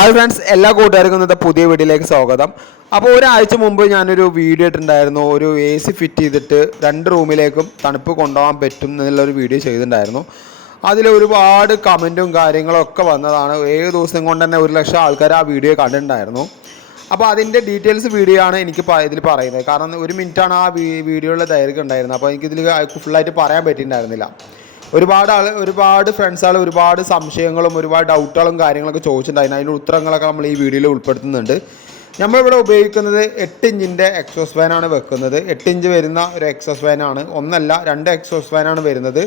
Hi friends, എല്ലാ കൂട്ടുകാർക്കും ഇന്നത്തെ പുതിയ വീഡിയോയിലേക്ക് സ്വാഗതം. അപ്പോൾ ഒരാഴ്ച മുമ്പ് ഞാനൊരു വീഡിയോ ഇട്ടിട്ടുണ്ടായിരുന്നു. ഒരു എ സി ഫിറ്റ് ചെയ്തിട്ട് 2 റൂമിലേക്കും തണുപ്പ് കൊണ്ടുപോകാൻ പറ്റും എന്നുള്ളൊരു വീഡിയോ ചെയ്തിട്ടുണ്ടായിരുന്നു. അതിൽ ഒരുപാട് കമൻറ്റും കാര്യങ്ങളും ഒക്കെ വന്നതാണ്. 7 ദിവസം കൊണ്ട് തന്നെ 1,00,000 ആൾക്കാർ ആ വീഡിയോ കണ്ടിട്ടുണ്ടായിരുന്നു. അപ്പോൾ അതിൻ്റെ ഡീറ്റെയിൽസ് വീഡിയോ ആണ് എനിക്ക് ഇതിൽ പറയുന്നത്. കാരണം 1 മിനിറ്റാണ് ആ വീഡിയോയുടെ ദൈർഘ്യം ഉണ്ടായിരുന്നത്. അപ്പോൾ എനിക്കിതിൽ ഫുള്ളായിട്ട് പറയാൻ പറ്റിയിട്ടുണ്ടായിരുന്നില്ല. ഒരുപാട് ഫ്രണ്ട്സുകൾ ഒരുപാട് സംശയങ്ങളും ഒരുപാട് ഡൗട്ടുകളും കാര്യങ്ങളൊക്കെ ചോദിച്ചിട്ടുണ്ടായിരുന്നു. അതിൻ്റെ ഉത്തരങ്ങളൊക്കെ നമ്മൾ ഈ വീഡിയോയിൽ ഉൾപ്പെടുത്തുന്നുണ്ട്. നമ്മളിവിടെ ഉപയോഗിക്കുന്നത് 8 ഇഞ്ചിൻ്റെ എക്സോസ് ഫാനാണ് വെക്കുന്നത്. 8 ഇഞ്ച് വരുന്ന ഒരു എക്സോസ് ഫാനാണ്, ഒന്നല്ല 2 എക്സോസ് ഫാനാണ് വരുന്നത്.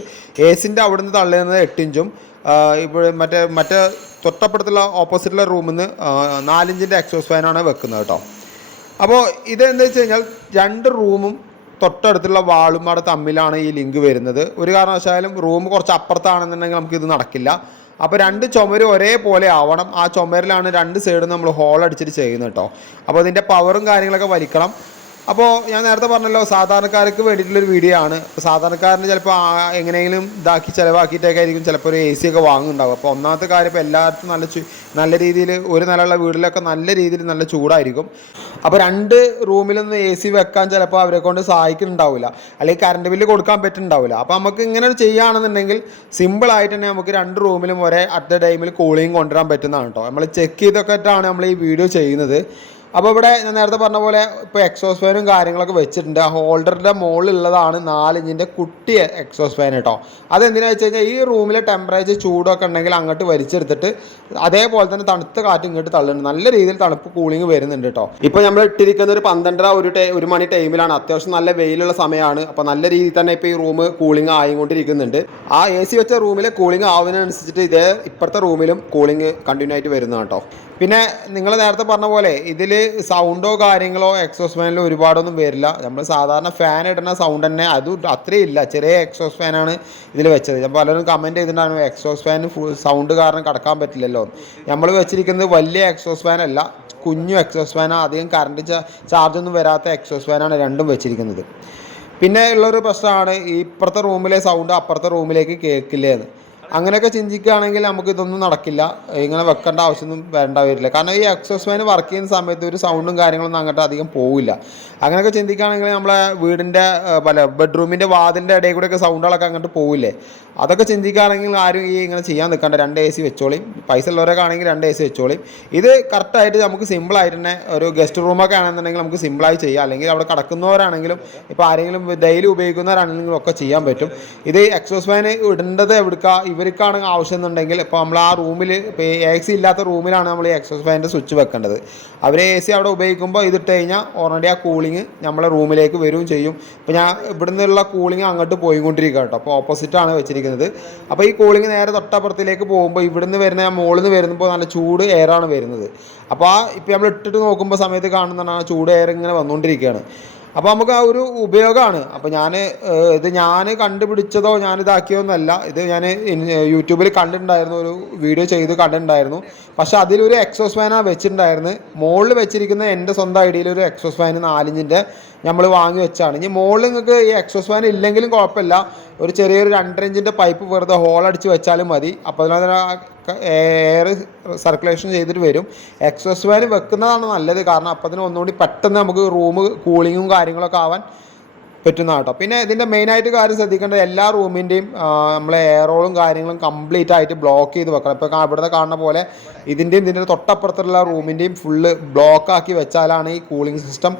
എസിൻ്റെ അവിടുന്ന് തള്ളുന്നത് 8 ഇഞ്ചും ഇപ്പോൾ മറ്റേ തൊട്ടപ്പുറത്തുള്ള ഓപ്പോസിറ്റുള്ള റൂമിൽ നിന്ന് 4 ഇഞ്ചിൻ്റെ എക്സോസ് ഫാനാണ് വെക്കുന്നത് കേട്ടോ. അപ്പോൾ ഇതെന്താ വെച്ച് കഴിഞ്ഞാൽ 2 റൂമും തൊട്ടടുത്തുള്ള വാളും അവിടെ തമ്മിലാണ് ഈ ലിങ്ക് വരുന്നത്. ഒരു കാരണവശാലും റൂം കുറച്ച് അപ്പുറത്താണെന്നുണ്ടെങ്കിൽ നമുക്കിത് നടക്കില്ല. അപ്പോൾ 2 ചുമരും ഒരേപോലെ ആവണം. ആ ചുമരിലാണ് 2 സൈഡിൽ നമ്മൾ ഹോൾ അടിച്ചിട്ട് ചെയ്യുന്നത് കേട്ടോ. അപ്പോൾ അതിൻ്റെ പവറും കാര്യങ്ങളൊക്കെ വലിക്കണം. അപ്പോൾ ഞാൻ നേരത്തെ പറഞ്ഞല്ലോ, സാധാരണക്കാർക്ക് വേണ്ടിയിട്ടുള്ളൊരു വീഡിയോ ആണ്. സാധാരണക്കാരന് ചിലപ്പോൾ എങ്ങനെയെങ്കിലും ഇതാക്കി ചിലവാക്കിയിട്ടൊക്കെ ആയിരിക്കും ചിലപ്പോൾ ഒരു എ സി ഒക്കെ വാങ്ങുന്നുണ്ടാവും. അപ്പോൾ ഒന്നാമത്തെ കാര്യം, ഇപ്പോൾ എല്ലാവർക്കും നല്ല രീതിയിൽ ഒരു നിലയുള്ള വീട്ടിലൊക്കെ നല്ല രീതിയിൽ നല്ല ചൂടായിരിക്കും. അപ്പോൾ 2 റൂമിലൊന്നും എ സി വെക്കാൻ ചിലപ്പോൾ അവരെ കൊണ്ട് സഹായിക്കുന്നുണ്ടാവില്ല, അല്ലെങ്കിൽ കറണ്ട് ബില്ല് കൊടുക്കാൻ പറ്റുന്നുണ്ടാവില്ല. അപ്പോൾ നമുക്ക് ഇങ്ങനെ ചെയ്യുകയാണെന്നുണ്ടെങ്കിൽ സിമ്പിളായിട്ട് തന്നെ നമുക്ക് 2 റൂമിലും ഒരേ അറ്റ് എ ടൈമിൽ കൂളിംഗ് കൊണ്ടുവരാൻ പറ്റുന്നതാണ് കേട്ടോ. നമ്മൾ ചെക്ക് ചെയ്തൊക്കെ ആയിട്ടാണ് നമ്മൾ ഈ വീഡിയോ ചെയ്യുന്നത്. അപ്പോൾ ഇവിടെ ഞാൻ നേരത്തെ പറഞ്ഞ പോലെ ഇപ്പോൾ എക്സോസ് ഫാനും കാര്യങ്ങളൊക്കെ വെച്ചിട്ടുണ്ട്. ആ ഹോൾഡറിൻ്റെ മുകളിലുള്ളതാണ് 4 ഇഞ്ചിൻ്റെ കുട്ടി എക്സോസ് ഫാൻ കേട്ടോ. അതെന്തിനാ വെച്ച് കഴിഞ്ഞാൽ ഈ റൂമിലെ ടെമ്പറേച്ചർ ചൂടൊക്കെ ഉണ്ടെങ്കിൽ അങ്ങോട്ട് വലിച്ചെടുത്തിട്ട് അതേപോലെ തന്നെ തണുത്ത കാറ്റ് ഇങ്ങോട്ട് തള്ളുന്നുണ്ട്. നല്ല രീതിയിൽ തണുപ്പ് കൂളിംഗ് വരുന്നുണ്ട് കേട്ടോ. ഇപ്പോൾ നമ്മൾ ഇട്ടിരിക്കുന്ന ഒരു 12 ഒരു മണി ടൈമിലാണ്. അത്യാവശ്യം നല്ല വെയിലുള്ള സമയമാണ്. അപ്പോൾ നല്ല രീതിയിൽ തന്നെ ഇപ്പോൾ ഈ റൂം കൂളിംഗ് ആയിക്കൊണ്ടിരിക്കുന്നുണ്ട്. ആ എ സി വെച്ച റൂമിലെ കൂളിംഗ് ആവുന്നതിനനുസരിച്ചിട്ട് ഇതേ ഇപ്പുറത്തെ റൂമിലും കൂളിംഗ് കണ്ടിന്യൂ ആയിട്ട് വരുന്നു കേട്ടോ. പിന്നെ നിങ്ങൾ നേരത്തെ പറഞ്ഞ പോലെ ഇതിൽ സൗണ്ടോ കാര്യങ്ങളോ എക്സോസ് ഫാനിൽ ഒരുപാടൊന്നും വരില്ല. നമ്മൾ സാധാരണ ഫാൻ ഇടുന്ന സൗണ്ട് തന്നെ അതും അത്രയും ഇല്ല. ചെറിയ എക്സോസ് ഫാനാണ് ഇതിൽ വെച്ചത്. ഞാൻ പലരും കമൻറ്റ് ചെയ്തിട്ടുണ്ടായിരുന്നു എക്സോസ് ഫാൻ സൗണ്ട് കാരണം കിടക്കാൻ പറ്റില്ലല്ലോ. നമ്മൾ വെച്ചിരിക്കുന്നത് വലിയ എക്സോസ് ഫാനല്ല, കുഞ്ഞു എക്സോസ് ഫാനാണ്. അധികം കറണ്ട് ചാർജൊന്നും വരാത്ത എക്സോസ് ഫാനാണ് രണ്ടും വെച്ചിരിക്കുന്നത്. പിന്നെ ഉള്ളൊരു പ്രശ്നമാണ് ഇപ്പുറത്തെ റൂമിലെ സൗണ്ട് അപ്പുറത്തെ റൂമിലേക്ക് കേൾക്കില്ലേന്ന്. അങ്ങനെയൊക്കെ ചിന്തിക്കുകയാണെങ്കിൽ നമുക്ക് ഇതൊന്നും നടക്കില്ല. ഇങ്ങനെ വെക്കേണ്ട ആവശ്യമൊന്നും വേണ്ട വരില്ല. കാരണം ഈ എക്സോസ് ഫാൻ വർക്ക് ചെയ്യുന്ന സമയത്ത് ഒരു സൗണ്ടും കാര്യങ്ങളൊന്നും അങ്ങോട്ട് അധികം പോവില്ല. അങ്ങനെയൊക്കെ ചിന്തിക്കുകയാണെങ്കിൽ നമ്മളെ വീടിൻ്റെ ബെഡ്റൂമിൻ്റെ വാതിലിൻ്റെ ഇടയിൽ കൂടെയൊക്കെ സൗണ്ടുകളൊക്കെ അങ്ങോട്ട് പോവില്ലേ. അതൊക്കെ ചിന്തിക്കുകയാണെങ്കിൽ ആരും ഇങ്ങനെ ചെയ്യാൻ നിൽക്കണ്ട. 2 എ സി വെച്ചോളിയും. പൈസ ഉള്ളവരൊക്കെ ആണെങ്കിൽ 2 എ സി വെച്ചോളിയും. ഇത് കറക്റ്റായിട്ട് നമുക്ക് സിമ്പിളായിട്ട് തന്നെ ഒരു ഗസ്റ്റ് റൂമൊക്കെ ആണെന്നുണ്ടെങ്കിൽ നമുക്ക് സിമ്പിളായി ചെയ്യാം. അല്ലെങ്കിൽ അവിടെ കിടക്കുന്നവരാണെങ്കിലും ഇപ്പോൾ ആരെങ്കിലും ഡെയിലി ഉപയോഗിക്കുന്നവരാണെങ്കിലും ഒക്കെ ചെയ്യാൻ പറ്റും. ഇത് എക്സോസ് ഫാൻ ഇടേണ്ടത് ഇവർക്കാണെങ്കിൽ ആവശ്യം എന്നുണ്ടെങ്കിൽ ഇപ്പോൾ നമ്മൾ ആ റൂമിൽ ഇപ്പോൾ എ സി ഇല്ലാത്ത റൂമിലാണ് നമ്മൾ ഈ എക്സോസ് ഫാനിൻ്റെ സ്വിച്ച് വെക്കേണ്ടത്. അവർ എ സി അവിടെ ഉപയോഗിക്കുമ്പോൾ ഇതിട്ട് കഴിഞ്ഞാൽ ഓൾറെഡി ആ കൂളിംഗ് നമ്മളെ റൂമിലേക്ക് വരികയും ചെയ്യും. ഇപ്പോൾ ഞാൻ ഇവിടെ നിന്നുള്ള കൂളിംഗ് അങ്ങോട്ട് പോയിക്കൊണ്ടിരിക്കുക കേട്ടോ. അപ്പോൾ ഓപ്പോസിറ്റാണ് വെച്ചിരിക്കുന്നത്. അപ്പോൾ ഈ കൂളിംഗ് നേരെ തൊട്ടപ്പുറത്തിലേക്ക് പോകുമ്പോൾ ഇവിടുന്ന് വരുന്ന മുകളിൽ നിന്ന് വരുമ്പോൾ നല്ല ചൂട് എയറാണ് വരുന്നത്. അപ്പോൾ ഇപ്പോൾ നമ്മൾ ഇട്ടിട്ട് നോക്കുമ്പോൾ സമയത്ത് കാണുന്നതാണ് ആ ചൂട് എയർ ഇങ്ങനെ വന്നുകൊണ്ടിരിക്കുകയാണ്. അപ്പോൾ നമുക്ക് ആ ഒരു ഉപയോഗമാണ്. അപ്പോൾ ഇത് ഞാൻ കണ്ടുപിടിച്ചതോ ഞാനിതാക്കിയോ എന്നല്ല. ഇത് ഞാൻ യൂട്യൂബിൽ കണ്ടിട്ടുണ്ടായിരുന്നു, ഒരു വീഡിയോ ചെയ്ത് കണ്ടിട്ടുണ്ടായിരുന്നു. പക്ഷേ അതിലൊരു എക്സോസ് ഫാനാണ് വെച്ചിട്ടുണ്ടായിരുന്നത്. മുകളിൽ വെച്ചിരിക്കുന്ന എൻ്റെ സ്വന്തം ഐഡിയയിൽ ഒരു എക്സോസ് ഫാൻ 4 ഇഞ്ചിൻ്റെ നമ്മൾ വാങ്ങി വെച്ചാണ്. ഇനി മുകളിൽ നിങ്ങൾക്ക് ഈ എക്സോസ് ഫാൻ ഇല്ലെങ്കിലും കുഴപ്പമില്ല. ഒരു ചെറിയൊരു 2.5 ഇഞ്ചിൻ്റെ പൈപ്പ് വെറുതെ ഹോൾ അടിച്ച് വെച്ചാലും മതി. അപ്പോൾ അതിനകത്ത് എയർ സർക്കുലേഷൻ ചെയ്തിട്ട് വരും. എക്സോസ് ഫാൻ വെക്കുന്നതാണ് നല്ലത്. കാരണം അപ്പോൾ അതിന് ഒന്നുകൂടി പെട്ടെന്ന് നമുക്ക് റൂം കൂളിങ്ങും കാര്യങ്ങളൊക്കെ ആവാൻ പറ്റുന്ന കേട്ടോ. പിന്നെ ഇതിൻ്റെ മെയിനായിട്ട് കാര്യം ശ്രദ്ധിക്കേണ്ടത് എല്ലാ റൂമിൻ്റെയും നമ്മളെ എയറോളും കാര്യങ്ങളും കംപ്ലീറ്റ് ആയിട്ട് ബ്ലോക്ക് ചെയ്ത് വെക്കണം. ഇപ്പോൾ ഇവിടുത്തെ കാണുന്ന പോലെ ഇതിൻ്റെ തൊട്ടപ്പുറത്തുള്ള റൂമിൻ്റെയും ഫുള്ള് ബ്ലോക്കാക്കി വെച്ചാലാണ് ഈ കൂളിംഗ് സിസ്റ്റം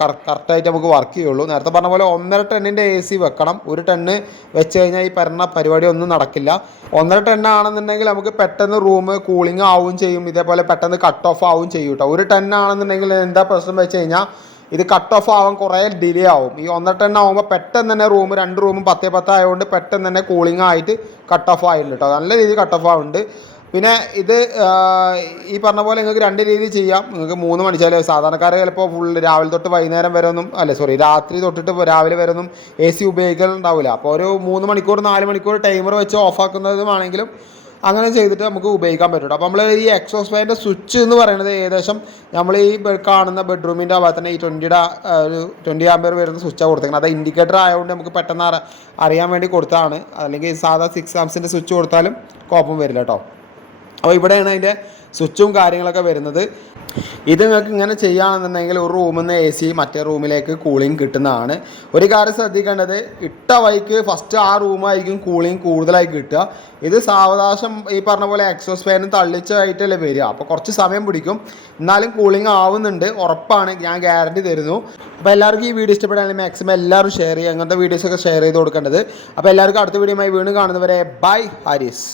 കറക്റ്റായിട്ട് നമുക്ക് വർക്ക് ചെയ്യുള്ളൂ. നേരത്തെ പറഞ്ഞ പോലെ 1.5 ടണ്ണിൻ്റെ എ സി വെക്കണം. 1 ടണ്ണ് വെച്ച് കഴിഞ്ഞാൽ ഈ പറഞ്ഞ പരിപാടി ഒന്നും നടക്കില്ല. 1.5 ടണ്ണാണെന്നുണ്ടെങ്കിൽ നമുക്ക് പെട്ടെന്ന് റൂം കൂളിംഗ് ആവുകയും ചെയ്യും. ഇതേപോലെ പെട്ടെന്ന് കട്ട് ഓഫ് ആവുകയും ചെയ്യും കേട്ടോ. 1 ടണ്ണാണെന്നുണ്ടെങ്കിൽ എന്താ പ്രശ്നം വെച്ച് കഴിഞ്ഞാൽ ഇത് കട്ട് ഓഫ് ആവാൻ കുറേ ഡിലേ ആവും. ഈ 1.5 ടൺ ആകുമ്പോൾ പെട്ടെന്ന് തന്നെ 2 റൂമും 10 ആയതുകൊണ്ട് പെട്ടെന്ന് തന്നെ കൂളിംഗ് ആയിട്ട് കട്ട് ഓഫ് ആയിട്ടുണ്ട് കേട്ടോ. നല്ല രീതിയിൽ കട്ട് ഓഫ് ആവുന്നുണ്ട്. പിന്നെ ഇത് ഈ പറഞ്ഞ പോലെ നിങ്ങൾക്ക് 2 രീതിയിൽ ചെയ്യാം. നിങ്ങൾക്ക് 3 മണി സാധാരണക്കാർ ചിലപ്പോൾ രാവിലെ തൊട്ട് വൈകുന്നേരം വരെ ഒന്നും രാത്രി തൊട്ടിട്ട് രാവിലെ വരെ ഒന്നും എ സി ഉപയോഗിക്കലുണ്ടാവില്ല. അപ്പോൾ ഒരു 3 മണിക്കൂർ 4 മണിക്കൂർ ടൈമർ വെച്ച് ഓഫാക്കുന്നതുമാണെങ്കിലും അങ്ങനെ ചെയ്തിട്ട് നമുക്ക് ഉപയോഗിക്കാൻ പറ്റും. അപ്പോൾ നമ്മൾ ഈ എക്സോസ് ഫാനിൻ്റെ സ്വിച്ച് എന്ന് പറയുന്നത് ഏകദേശം നമ്മൾ ഈ കാണുന്ന ബെഡ്റൂമിൻ്റെ ഭാഗത്ത് തന്നെ ഈ 20 ആംപിയർ വരുന്ന സ്വിച്ചാണ് കൊടുത്തേക്കുന്നത്. അത് ഇൻഡിക്കേറ്റർ ആയതുകൊണ്ട് നമുക്ക് പെട്ടെന്ന് അറിയാൻ വേണ്ടി കൊടുത്തതാണ്. അല്ലെങ്കിൽ സാധാ 6 ആംസിൻ്റെ സ്വിച്ച് കൊടുത്താലും കുഴപ്പം വരില്ല കേട്ടോ. അപ്പോൾ ഇവിടെയാണ് അതിൻ്റെ സ്വിച്ചും കാര്യങ്ങളൊക്കെ വരുന്നത്. ഇത് നിങ്ങൾക്ക് ഇങ്ങനെ ചെയ്യുകയാണെന്നുണ്ടെങ്കിൽ ഒരു റൂമിൽ നിന്ന് AC മറ്റേ റൂമിലേക്ക് കൂളിംഗ് കിട്ടുന്നതാണ്. ഒരു കാര്യം ശ്രദ്ധിക്കേണ്ടത്, ഇട്ട വഴിക്ക് ഫസ്റ്റ് ആ റൂമായിരിക്കും കൂളിംഗ് കൂടുതലായി കിട്ടുക. ഇത് സാവകാശം ഈ പറഞ്ഞ പോലെ എക്സോസ് ഫാനും തള്ളിച്ചായിട്ടല്ലേ വരിക. അപ്പോൾ കുറച്ച് സമയം പിടിക്കും, എന്നാലും കൂളിംഗ് ആവുന്നുണ്ട്, ഉറപ്പാണ്, ഞാൻ ഗ്യാരണ്ടി തരുന്നു. അപ്പോൾ എല്ലാവർക്കും ഈ വീഡിയോ ഇഷ്ടപ്പെടുകയാണെങ്കിൽ മാക്സിമം എല്ലാവരും ഷെയർ ചെയ്യുക, അങ്ങനത്തെ വീഡിയോസൊക്കെ ഷെയർ ചെയ്ത് കൊടുക്കേണ്ടത്. അപ്പോൾ എല്ലാവർക്കും അടുത്ത വീഡിയോയുമായി വീണ്ടും കാണുന്നവരെ ബൈ ഹാരിസ്.